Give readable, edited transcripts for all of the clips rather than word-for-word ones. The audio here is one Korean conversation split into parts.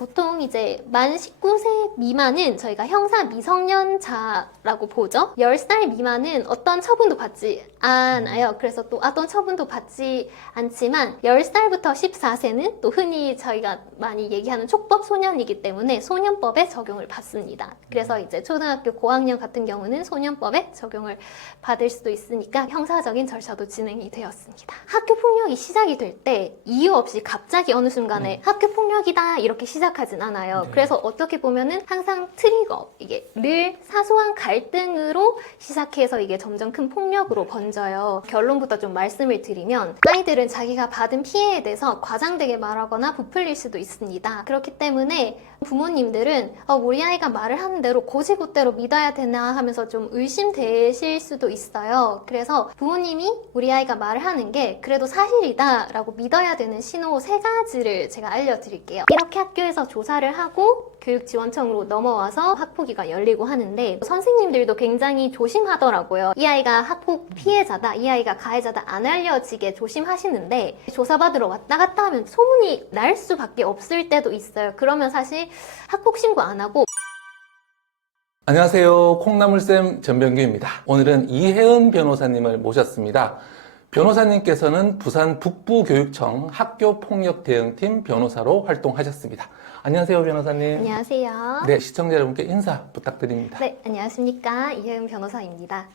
보통 이제 만 19세 미만은 저희가 형사 미성년자라고 보죠. 10살 미만은 어떤 처분도 받지 않아요. 그래서 또 어떤 처분도 받지 않지만 10살부터 14세는 또 흔히 저희가 많이 얘기하는 촉법 소년이기 때문에 소년법에 적용을 받습니다. 그래서 이제 초등학교 고학년 같은 경우는 소년법에 적용을 받을 수도 있으니까 형사적인 절차도 진행이 되었습니다. 학교 폭력이 시작이 될 때 이유 없이 갑자기 어느 순간에 학교 폭력이다 이렇게 시작하진 않아요. 네. 그래서 어떻게 보면은 항상 트리거, 이게 늘 사소한 갈등으로 시작해서 이게 점점 큰 폭력으로 번져요. 결론부터 좀 말씀을 드리면 아이들은 자기가 받은 피해에 대해서 과장되게 말하거나 부풀릴 수도 있습니다. 그렇기 때문에 부모님들은 우리 아이가 말을 하는 대로 고지고대로 믿어야 되나 하면서 좀 의심되실 수도 있어요. 그래서 부모님이 우리 아이가 말을 하는 게 그래도 사실이다 라고 믿어야 되는 신호 3가지를 제가 알려드릴게요. 이렇게 학교에서 조사를 하고 교육지원청으로 넘어와서 학폭위가 열리고 하는데 선생님들도 굉장히 조심하더라고요. 이 아이가 학폭 피해자다, 이 아이가 가해자다 안 알려지게 조심하시는데 조사받으러 왔다 갔다 하면 소문이 날 수밖에 없을 때도 있어요. 그러면 사실 학폭 신고 안 하고 안녕하세요. 콩나물쌤 전병규입니다. 오늘은 이혜은 변호사님을 모셨습니다. 변호사님께서는 부산 북부교육청 학교폭력대응팀 변호사로 활동하셨습니다. 안녕하세요, 변호사님. 안녕하세요. 네, 시청자 여러분께 인사 부탁드립니다. 네, 안녕하십니까. 이혜은 변호사입니다.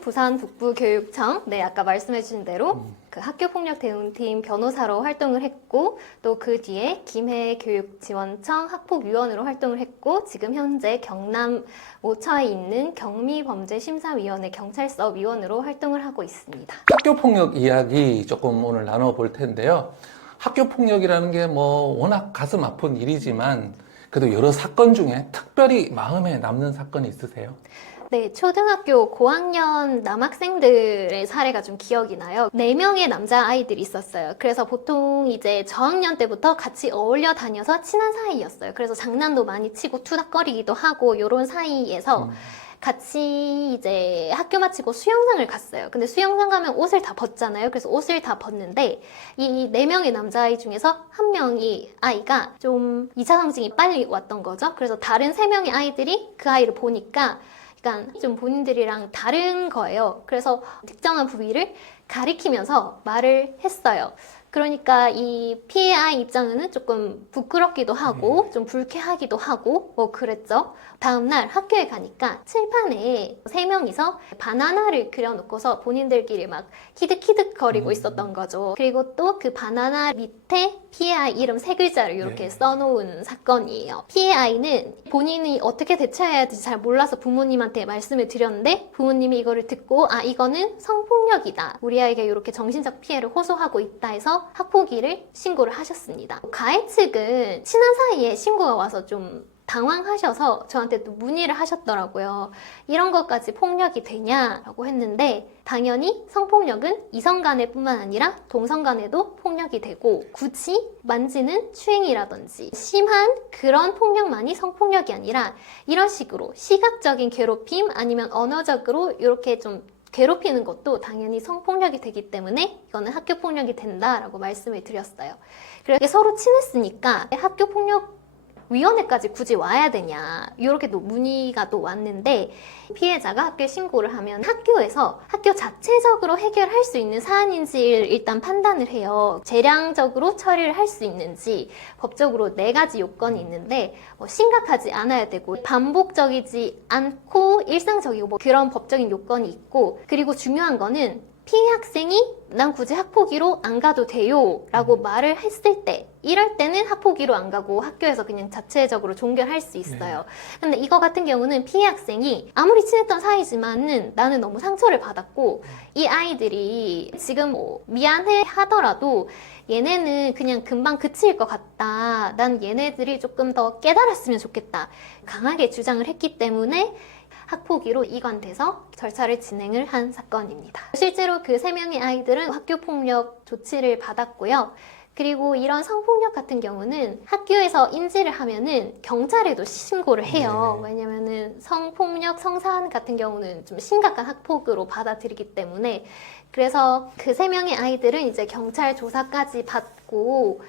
부산 북부교육청, 아까 말씀해주신 대로 그 학교폭력대응팀 변호사로 활동을 했고 또 그 뒤에 김해교육지원청 학폭위원으로 활동을 했고 지금 현재 경남 오차에 있는 경미범죄심사위원회 경찰서 위원으로 활동을 하고 있습니다. 학교폭력 이야기 조금 오늘 나눠볼 텐데요. 학교폭력이라는 게 워낙 가슴 아픈 일이지만 그래도 여러 사건 중에 특별히 마음에 남는 사건이 있으세요? 네, 초등학교 고학년 남학생들의 사례가 좀 기억이 나요. 4명의 남자아이들이 있었어요. 그래서 보통 이제 저학년 때부터 같이 어울려 다녀서 친한 사이였어요. 그래서 장난도 많이 치고 투닥거리기도 하고 요런 사이에서 같이 이제 학교 마치고 수영장을 갔어요. 근데 수영장 가면 옷을 다 벗잖아요. 그래서 옷을 다 벗는데 이 4명의 남자아이 중에서 한 명이 아이가 좀 2차 상징이 빨리 왔던 거죠. 그래서 다른 3명의 아이들이 그 아이를 보니까 약간 좀 본인들이랑 다른 거예요. 그래서 특정한 부위를 가리키면서 말을 했어요. 그러니까 이 피해 아이 입장에는 조금 부끄럽기도 하고 좀 불쾌하기도 하고 그랬죠. 다음날 학교에 가니까 칠판에 3명이서 바나나를 그려놓고서 본인들끼리 막 히득히득 거리고 있었던 거죠. 그리고 또 그 바나나 밑에 피해 아이 이름 3글자를 이렇게 써놓은 사건이에요. 피해 아이는 본인이 어떻게 대처해야 할지 잘 몰라서 부모님한테 말씀을 드렸는데 부모님이 이거를 듣고 이거는 성폭력이다. 우리 아이가 이렇게 정신적 피해를 호소하고 있다 해서 학폭위를 신고를 하셨습니다. 가해 측은 친한 사이에 신고가 와서 좀 당황하셔서 저한테 또 문의를 하셨더라고요. 이런 것까지 폭력이 되냐라고 했는데 당연히 성폭력은 이성 간에 뿐만 아니라 동성 간에도 폭력이 되고 굳이 만지는 추행이라든지 심한 그런 폭력만이 성폭력이 아니라 이런 식으로 시각적인 괴롭힘 아니면 언어적으로 이렇게 좀 괴롭히는 것도 당연히 성폭력이 되기 때문에 이거는 학교폭력이 된다라고 말씀을 드렸어요. 그래서 서로 친했으니까 학교폭력위원회까지 굳이 와야 되냐 이렇게 또 문의가 또 왔는데 피해자가 학교에 신고를 하면 학교에서 학교 자체적으로 해결할 수 있는 사안인지를 일단 판단을 해요. 재량적으로 처리를 할 수 있는지 법적으로 4가지 요건이 있는데 심각하지 않아야 되고 반복적이지 않고 일상적이고 그런 법적인 요건이 있고 그리고 중요한 거는 피해 학생이 난 굳이 학폭위로 안 가도 돼요 라고 말을 했을 때 이럴 때는 학폭위로 안 가고 학교에서 그냥 자체적으로 종결할 수 있어요. 근데 이거 같은 경우는 피해 학생이 아무리 친했던 사이지만은 나는 너무 상처를 받았고 이 아이들이 지금 미안해 하더라도 얘네는 그냥 금방 그칠 것 같다. 난 얘네들이 조금 더 깨달았으면 좋겠다. 강하게 주장을 했기 때문에 학폭위로 이관돼서 절차를 진행을 한 사건입니다. 실제로 그 3명의 아이들은 학교폭력 조치를 받았고요. 그리고 이런 성폭력 같은 경우는 학교에서 인지를 하면은 경찰에도 신고를 해요. 왜냐면은 성폭력, 성사안 같은 경우는 좀 심각한 학폭으로 받아들이기 때문에 그래서 그 3명의 아이들은 이제 경찰 조사까지 받고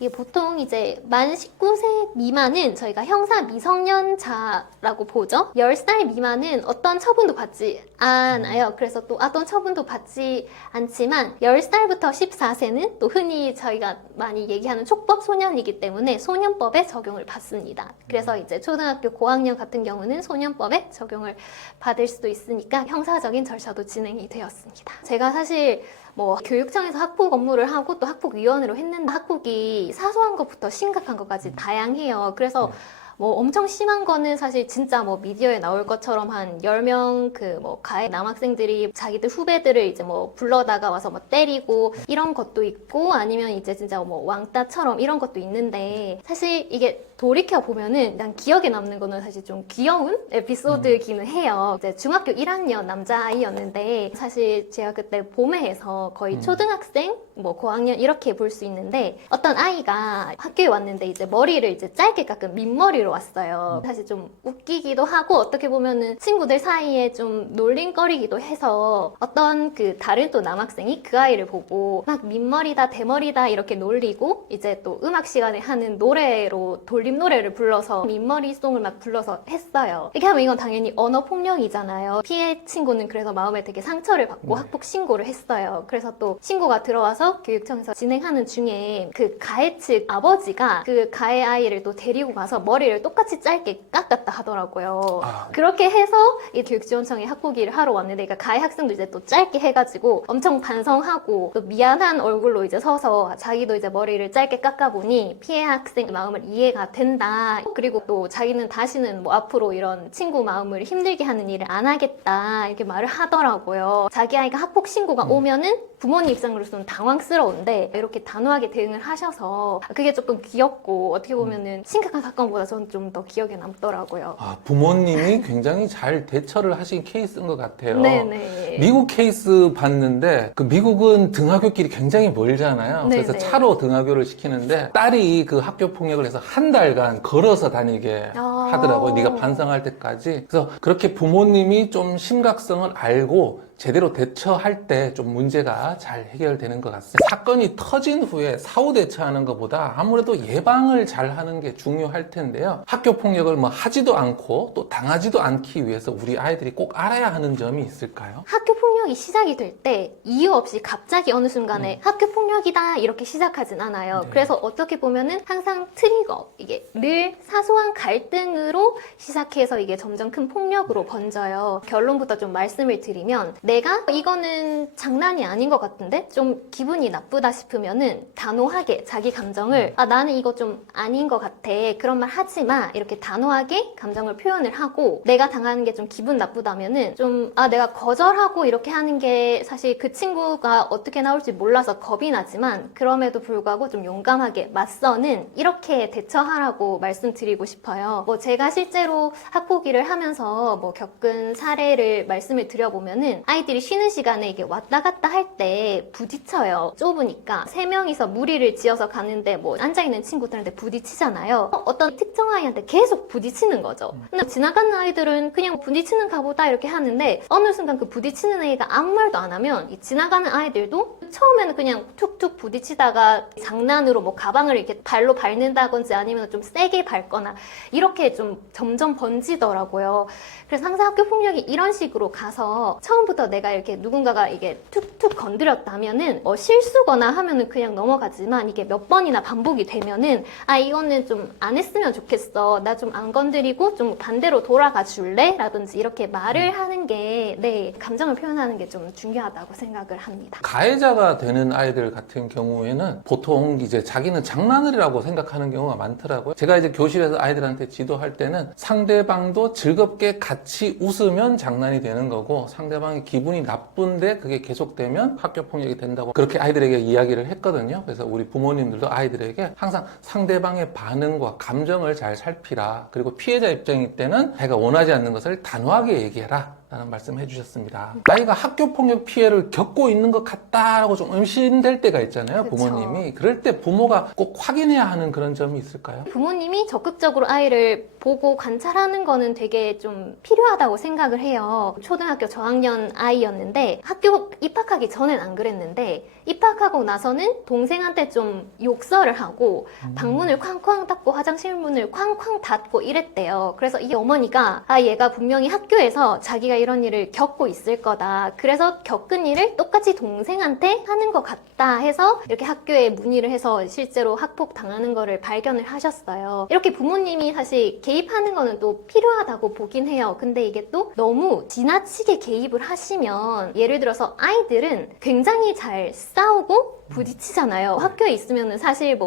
이게 보통 이제 만 19세 미만은 저희가 형사 미성년자라고 보죠. 10살 미만은 어떤 처분도 받지 않아요. 그래서 또 어떤 처분도 받지 않지만 10살부터 14세는 또 흔히 저희가 많이 얘기하는 촉법 소년이기 때문에 소년법에 적용을 받습니다. 그래서 이제 초등학교 고학년 같은 경우는 소년법에 적용을 받을 수도 있으니까 형사적인 절차도 진행이 되었습니다. 제가 사실 뭐 교육청에서 학폭 업무를 하고 또 학폭위원으로 했는데 학폭이 사소한 것부터 심각한 것까지 다양해요. 그래서 뭐 엄청 심한 거는 사실 진짜 뭐 미디어에 나올 것처럼 한 10명 그 뭐 가해 남학생들이 자기들 후배들을 이제 뭐 불러다가 와서 뭐 때리고 이런 것도 있고 아니면 이제 진짜 뭐 왕따처럼 이런 것도 있는데 사실 이게 돌이켜 보면은 난 기억에 남는 거는 사실 좀 귀여운 에피소드이기는 해요. 이제 중학교 1학년 남자아이였는데 사실 제가 그때 봄에해서 거의 초등학생 뭐 고학년 이렇게 볼 수 있는데 어떤 아이가 학교에 왔는데 이제 머리를 이제 짧게 깎은 민머리로 왔어요. 사실 좀 웃기기도 하고 어떻게 보면은 친구들 사이에 좀 놀림거리기도 해서 어떤 그 다른 또 남학생이 그 아이를 보고 막 민머리다 대머리다 이렇게 놀리고 이제 또 음악 시간에 하는 노래로 돌림 노래를 불러서 민머리송을 막 불러서 했어요. 이렇게 하면 이건 당연히 언어 폭력이잖아요. 피해 친구는 그래서 마음에 되게 상처를 받고 학폭 신고를 했어요. 그래서 또 신고가 들어와서 교육청에서 진행하는 중에 그 가해 측 아버지가 그 가해 아이를 또 데리고 가서 머리를 똑같이 짧게 깎았다 하더라고요. 그렇게 해서 이 교육지원청에 학폭위를 하러 왔는데 그러니까 가해 학생도 이제 또 짧게 해가지고 엄청 반성하고 또 미안한 얼굴로 이제 서서 자기도 이제 머리를 짧게 깎아보니 피해 학생 마음을 이해가 된다. 그리고 또 자기는 다시는 뭐 앞으로 이런 친구 마음을 힘들게 하는 일을 안 하겠다. 이렇게 말을 하더라고요. 자기 아이가 학폭 신고가 오면은 부모님 입장으로서는 당황스러운데 이렇게 단호하게 대응을 하셔서 그게 조금 귀엽고 어떻게 보면은 심각한 사건보다 저는 좀 더 기억에 남더라고요. 부모님이 굉장히 잘 대처를 하신 케이스인 것 같아요. 네네. 미국 케이스 봤는데 그 미국은 등하굣길이 굉장히 멀잖아요. 네네. 그래서 차로 등하교를 시키는데 딸이 그 학교 폭력을 해서 한 달간 걸어서 다니게 하더라고요. 네가 반성할 때까지. 그래서 그렇게 부모님이 좀 심각성을 알고 제대로 대처할 때 좀 문제가 잘 해결되는 것 같습니다. 사건이 터진 후에 사후 대처하는 것보다 아무래도 예방을 잘 하는 게 중요할 텐데요. 학교 폭력을 뭐 하지도 않고 또 당하지도 않기 위해서 우리 아이들이 꼭 알아야 하는 점이 있을까요? 학교 폭력이 시작이 될 때 이유 없이 갑자기 어느 순간에 학교 폭력이다 이렇게 시작하진 않아요. 네. 그래서 어떻게 보면은 항상 트리거 이게 늘 사소한 갈등으로 시작해서 이게 점점 큰 폭력으로 번져요. 결론부터 좀 말씀을 드리면 내가 이거는 장난이 아닌 것 같은데 좀 기분이 나쁘다 싶으면은 단호하게 자기 감정을 나는 이거 좀 아닌 것 같아 그런 말 하지 마 이렇게 단호하게 감정을 표현을 하고 내가 당하는 게 좀 기분 나쁘다면은 좀 내가 거절하고 이렇게 하는 게 사실 그 친구가 어떻게 나올지 몰라서 겁이 나지만 그럼에도 불구하고 좀 용감하게 맞서는 이렇게 대처하라고 말씀드리고 싶어요. 뭐 제가 실제로 학폭위를 하면서 뭐 겪은 사례를 말씀을 드려보면은 아이들이 쉬는 시간에 이게 왔다 갔다 할 때 부딪혀요. 좁으니까 3명이서 무리를 지어서 가는데 뭐 앉아있는 친구들한테 부딪히잖아요. 어떤 특정 아이한테 계속 부딪히는 거죠. 근데 지나가는 아이들은 그냥 부딪히는가 보다 이렇게 하는데 어느 순간 그 부딪히는 애가 아무 말도 안 하면 이 지나가는 아이들도 처음에는 그냥 툭툭 부딪히다가 장난으로 뭐 가방을 이렇게 발로 밟는다든지 아니면 좀 세게 밟거나 이렇게 좀 점점 번지더라고요. 그래서 항상 학교 폭력이 이런 식으로 가서 처음부터 내가 이렇게 누군가가 이게 툭툭 건드렸다면은 실수거나 하면은 그냥 넘어가지만 이게 몇 번이나 반복이 되면은 이거는 좀 안 했으면 좋겠어. 나 좀 안 건드리고 좀 반대로 돌아가 줄래? 라든지 이렇게 말을 하는 게 감정을 표현하는 게 좀 중요하다고 생각을 합니다. 가해자가 되는 아이들 같은 경우에는 보통 이제 자기는 장난이라고 생각하는 경우가 많더라고요. 제가 이제 교실에서 아이들한테 지도할 때는 상대방도 즐겁게 같이 웃으면 장난이 되는 거고 상대방이 기분이 나쁜데 그게 계속되면 학교 폭력이 된다고 그렇게 아이들에게 이야기를 했거든요. 그래서 우리 부모님들도 아이들에게 항상 상대방의 반응과 감정을 잘 살피라. 그리고 피해자 입장일 때는 자기가 원하지 않는 것을 단호하게 얘기해라. 라는 말씀을 해주셨습니다. 아이가 학교폭력 피해를 겪고 있는 것 같다라고 좀 의심될 때가 있잖아요. 그쵸. 부모님이. 그럴 때 부모가 꼭 확인해야 하는 그런 점이 있을까요? 부모님이 적극적으로 아이를 보고 관찰하는 거는 되게 좀 필요하다고 생각을 해요. 초등학교 저학년 아이였는데 학교 입학하기 전엔 안 그랬는데 입학하고 나서는 동생한테 좀 욕설을 하고 방문을 쾅쾅 닫고 화장실 문을 쾅쾅 닫고 이랬대요. 그래서 이 어머니가 얘가 분명히 학교에서 자기가 이런 일을 겪고 있을 거다. 그래서 겪은 일을 똑같이 동생한테 하는 것 같다 해서 이렇게 학교에 문의를 해서 실제로 학폭 당하는 거를 발견을 하셨어요. 이렇게 부모님이 사실 개입하는 거는 또 필요하다고 보긴 해요. 근데 이게 또 너무 지나치게 개입을 하시면 예를 들어서 아이들은 굉장히 잘 싸우고 부딪히잖아요. 학교에 있으면은 사실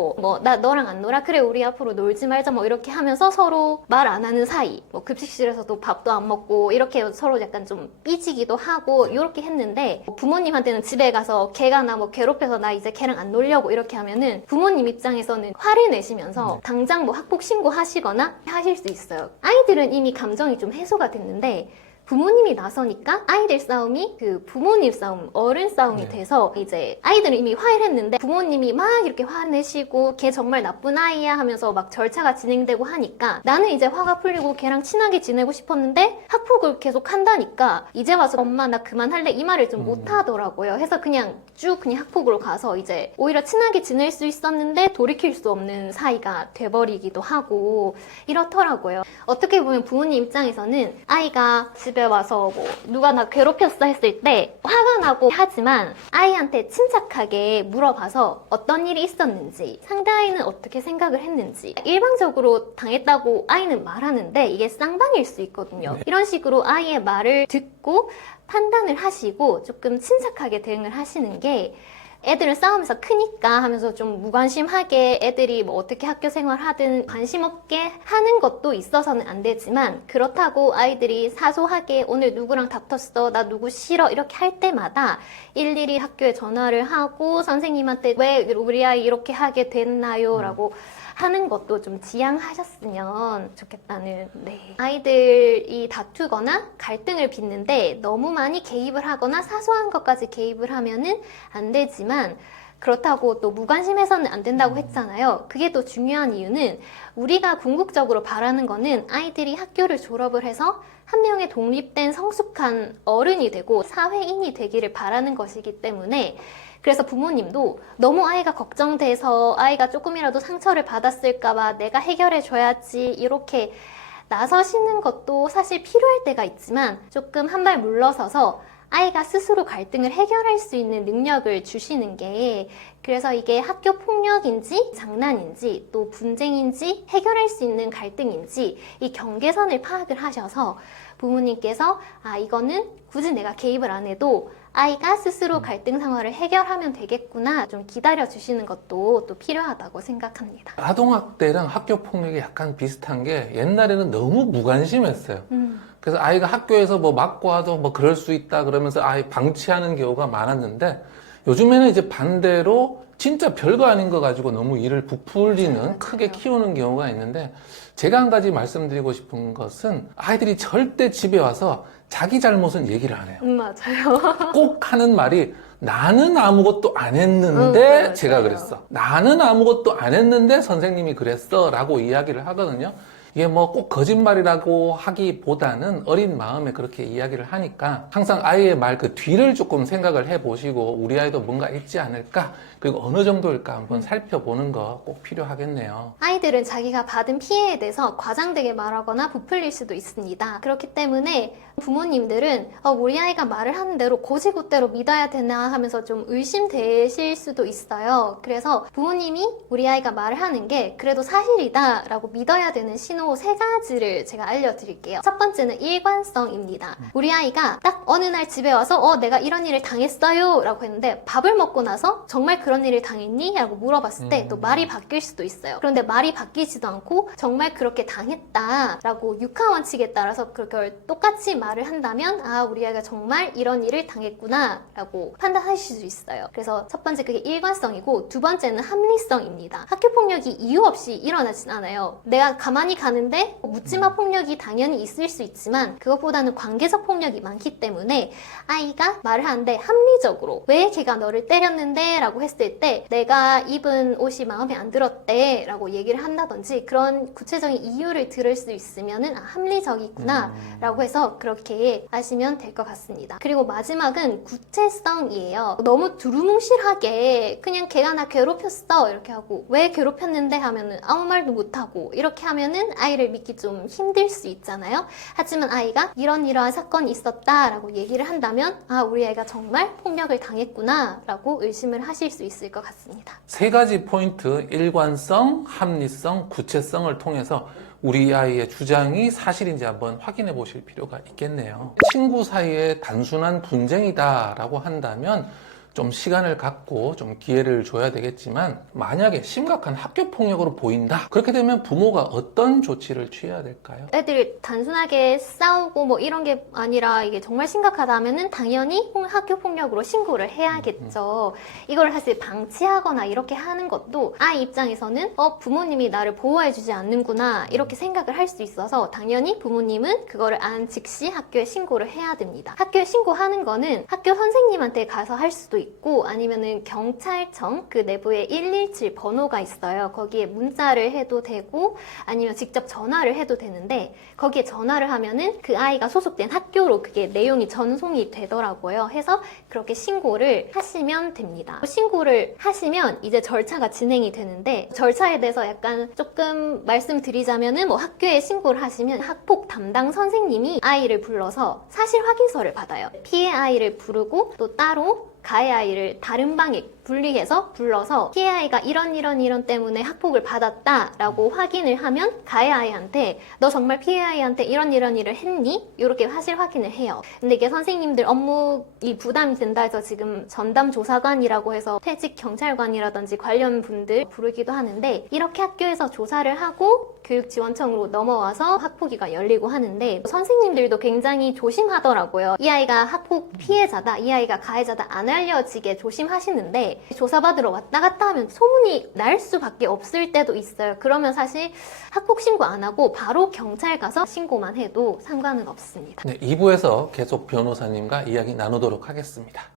나 너랑 안 놀아? 그래, 우리 앞으로 놀지 말자. 뭐 이렇게 하면서 서로 말 안 하는 사이. 뭐 급식실에서도 밥도 안 먹고 이렇게 서로 약간 좀 삐지기도 하고 이렇게 했는데 부모님한테는 집에 가서 걔가 나 뭐 괴롭혀서 나 이제 걔랑 안 놀려고 이렇게 하면은 부모님 입장에서는 화를 내시면서 당장 뭐 학폭 신고하시거나 하실 수 있어요. 아이들은 이미 감정이 좀 해소가 됐는데 부모님이 나서니까 아이들 싸움이 그 부모님 싸움, 어른 싸움이 돼서 이제 아이들은 이미 화해를 했는데 부모님이 막 이렇게 화내시고 걔 정말 나쁜 아이야 하면서 막 절차가 진행되고 하니까 나는 이제 화가 풀리고 걔랑 친하게 지내고 싶었는데 학폭을 계속 한다니까 이제 와서 엄마 나 그만할래 이 말을 좀 못하더라고요. 해서 그냥 쭉 그냥 학폭으로 가서 이제 오히려 친하게 지낼 수 있었는데 돌이킬 수 없는 사이가 돼버리기도 하고 이렇더라고요. 어떻게 보면 부모님 입장에서는 아이가 집에 와서 뭐 누가 나 괴롭혔어 했을 때 화가 나고 하지만 아이한테 침착하게 물어봐서 어떤 일이 있었는지 상대 아이는 어떻게 생각을 했는지 일방적으로 당했다고 아이는 말하는데 이게 쌍방일 수 있거든요. 이런 식으로 아이의 말을 듣고 판단을 하시고 조금 침착하게 대응을 하시는 게 애들은 싸우면서 크니까 하면서 좀 무관심하게 애들이 뭐 어떻게 학교 생활하든 관심 없게 하는 것도 있어서는 안 되지만 그렇다고 아이들이 사소하게 오늘 누구랑 다퉜어, 나 누구 싫어 이렇게 할 때마다 일일이 학교에 전화를 하고 선생님한테 왜 우리 아이 이렇게 하게 됐나요? 라고 하는 것도 좀 지양하셨으면 좋겠다는 아이들이 다투거나 갈등을 빚는데 너무 많이 개입을 하거나 사소한 것까지 개입을 하면은 안 되지만 그렇다고 또 무관심해서는 안 된다고 했잖아요. 그게 또 중요한 이유는 우리가 궁극적으로 바라는 거는 아이들이 학교를 졸업을 해서 한 명의 독립된 성숙한 어른이 되고 사회인이 되기를 바라는 것이기 때문에 그래서 부모님도 너무 아이가 걱정돼서 아이가 조금이라도 상처를 받았을까봐 내가 해결해줘야지 이렇게 나서시는 것도 사실 필요할 때가 있지만 조금 한 발 물러서서 아이가 스스로 갈등을 해결할 수 있는 능력을 주시는 게 그래서 이게 학교 폭력인지 장난인지 또 분쟁인지 해결할 수 있는 갈등인지 이 경계선을 파악을 하셔서 부모님께서 이거는 굳이 내가 개입을 안 해도 아이가 스스로 갈등 상황을 해결하면 되겠구나 좀 기다려 주시는 것도 또 필요하다고 생각합니다. 아동학대랑 학교폭력이 약간 비슷한 게 옛날에는 너무 무관심했어요. 그래서 아이가 학교에서 뭐 맞고 와도 뭐 그럴 수 있다 그러면서 아이 방치하는 경우가 많았는데 요즘에는 이제 반대로 진짜 별거 아닌 거 가지고 너무 일을 부풀리는 크게 키우는 경우가 있는데 제가 한 가지 말씀드리고 싶은 것은 아이들이 절대 집에 와서 자기 잘못은 얘기를 안 해요. 맞아요. 꼭 하는 말이 나는 아무것도 안 했는데 맞아요. 제가 그랬어. 나는 아무것도 안 했는데 선생님이 그랬어 라고 이야기를 하거든요. 이게 뭐 꼭 거짓말이라고 하기보다는 어린 마음에 그렇게 이야기를 하니까 항상 아이의 말 그 뒤를 조금 생각을 해보시고 우리 아이도 뭔가 있지 않을까 그리고 어느 정도일까 한번 살펴보는 거 꼭 필요하겠네요. 아이들은 자기가 받은 피해에 대해서 과장되게 말하거나 부풀릴 수도 있습니다. 그렇기 때문에 부모님들은 우리 아이가 말을 하는 대로 고지고대로 믿어야 되나 하면서 좀 의심되실 수도 있어요. 그래서 부모님이 우리 아이가 말을 하는 게 그래도 사실이다 라고 믿어야 되는 신호 3가지를 제가 알려드릴게요. 첫 번째는 일관성입니다. 우리 아이가 딱 어느 날 집에 와서 내가 이런 일을 당했어요 라고 했는데 밥을 먹고 나서 정말 그런 일을 당했니? 라고 물어봤을 때 또 말이 바뀔 수도 있어요. 그런데 말이 바뀌지도 않고 정말 그렇게 당했다 라고 육하 원칙에 따라서 그걸 똑같이 말을 한다면 아, 우리 아이가 정말 이런 일을 당했구나 라고 판단하실 수 있어요. 그래서 첫 번째 그게 일관성이고, 두 번째는 합리성입니다. 학교폭력이 이유 없이 일어나진 않아요. 내가 가만히 가는데 묻지마 폭력이 당연히 있을 수 있지만 그것보다는 관계적 폭력이 많기 때문에 아이가 말을 하는데 합리적으로 왜 걔가 너를 때렸는데 라고 했을 때 내가 입은 옷이 마음에 안 들었대 라고 얘기를 한다든지 그런 구체적인 이유를 들을 수 있으면은 아, 합리적이구나 라고 해서 그렇게 하시면 될 것 같습니다. 그리고 마지막은 구체성이에요. 너무 두루뭉실하게 그냥 걔가 나 괴롭혔어 이렇게 하고 왜 괴롭혔는데 하면은 아무 말도 못하고 이렇게 하면은 아이를 믿기 좀 힘들 수 있잖아요. 하지만 아이가 이러한 사건이 있었다 라고 얘기를 한다면 아, 우리 아이가 정말 폭력을 당했구나 라고 의심을 하실 수 있을 것 같습니다. 세 가지 포인트, 일관성, 합리성, 구체성을 통해서 우리 아이의 주장이 사실인지 한번 확인해 보실 필요가 있겠네요. 친구 사이에 단순한 분쟁이다라고 한다면 좀 시간을 갖고 좀 기회를 줘야 되겠지만, 만약에 심각한 학교 폭력으로 보인다, 그렇게 되면 부모가 어떤 조치를 취해야 될까요? 애들이 단순하게 싸우고 뭐 이런 게 아니라 이게 정말 심각하다면은 당연히 학교 폭력으로 신고를 해야겠죠. 이걸 사실 방치하거나 이렇게 하는 것도 아이 입장에서는 부모님이 나를 보호해주지 않는구나 이렇게 생각을 할 수 있어서 당연히 부모님은 그거를 안 즉시 학교에 신고를 해야 됩니다. 학교에 신고하는 거는 학교 선생님한테 가서 할 수도 있고 아니면은 경찰청 그 내부에 117 번호가 있어요. 거기에 문자를 해도 되고 아니면 직접 전화를 해도 되는데, 거기에 전화를 하면은 그 아이가 소속된 학교로 그게 내용이 전송이 되더라고요. 해서 그렇게 신고를 하시면 됩니다. 신고를 하시면 이제 절차가 진행이 되는데, 절차에 대해서 약간 조금 말씀드리자면은 뭐 학교에 신고를 하시면 학폭 담당 선생님이 아이를 불러서 사실 확인서를 받아요. 피해 아이를 부르고 또 따로 가해 아이를 다른 방에 분리해서 불러서 피해 아이가 이런 때문에 학폭을 받았다라고 확인을 하면 가해 아이한테 너 정말 피해 아이한테 이런 일을 했니? 이렇게 사실 확인을 해요. 근데 이게 선생님들 업무이 부담이 된다 해서 지금 전담 조사관이라고 해서 퇴직 경찰관이라든지 관련 분들 부르기도 하는데, 이렇게 학교에서 조사를 하고 교육지원청으로 넘어와서 학폭위가 열리고 하는데, 선생님들도 굉장히 조심하더라고요. 이 아이가 학폭 피해자다, 이 아이가 가해자다 안 알려지게 조심하시는데, 조사받으러 왔다 갔다 하면 소문이 날 수밖에 없을 때도 있어요. 그러면 사실 학폭 신고 안 하고 바로 경찰 가서 신고만 해도 상관은 없습니다. 네, 2부에서 계속 변호사님과 이야기 나누도록 하겠습니다.